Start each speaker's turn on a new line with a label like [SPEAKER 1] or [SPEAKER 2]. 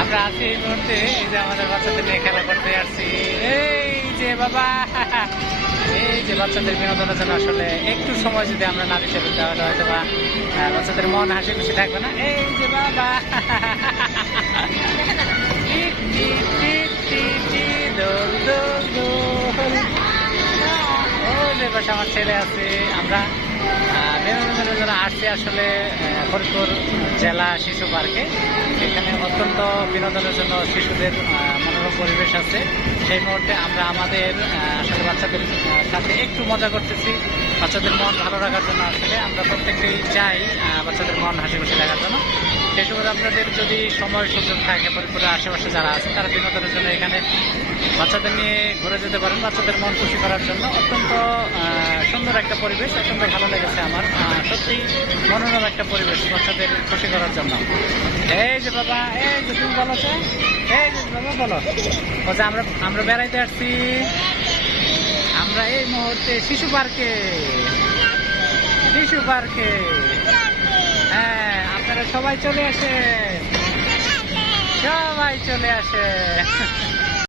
[SPEAKER 1] আমরা আছি এই মুহূর্তে, এই যে আমাদের বাচ্চাদের নিয়ে খেলা করতে আসছি। এই যে বাবা, এই যে বাচ্চাদের বিনোদনের জন্য আসলে একটু সময় যদি আমরা না দিতে পারি, তাহলে হয়তো বা বাচ্চাদের মন হাসি খুশি থাকবে না। এই যে বাবা। ও যে পাশে আমার ছেলে আছে, আমরা বিনোদনের জন্য আসছি আসলে ফরিদপুর জেলা শিশু পার্কে, এখানে অত্যন্ত বিনোদনের জন্য শিশুদের মনোরম পরিবেশ আছে। সেই মুহূর্তে আমরা আমাদের আসলে বাচ্চাদের সাথে একটু মজা করতেছি। বাচ্চাদের মন ভালো রাখার জন্য আসলে আমরা প্রত্যেকেই চাই বাচ্চাদের মন হাসি খুশি রাখার জন্য। সেই সময় আপনাদের যদি সময় সুযোগ থাকে, ফরিদপুরের আশেপাশে যারা আছে, তারা বিনোদনের জন্য এখানে বাচ্চাদের নিয়ে ঘুরে যেতে পারেন। বাচ্চাদের মন খুশি করার জন্য অত্যন্ত একটা পরিবেশ অত্যন্ত ভালো লেগেছে আমার। সত্যি মনোরম একটা পরিবেশ বাচ্চাদের খুশি করার জন্য। এই যে বাবা, এই যে তুমি বলো এই যে বাবা, বলো। যে আমরা আমরা বেড়াইতে আসছি। আমরা এই মুহূর্তে শিশু পার্কে। শিশু পার্কে। হ্যাঁ আপনারা সবাই চলে আসে সবাই চলে আসে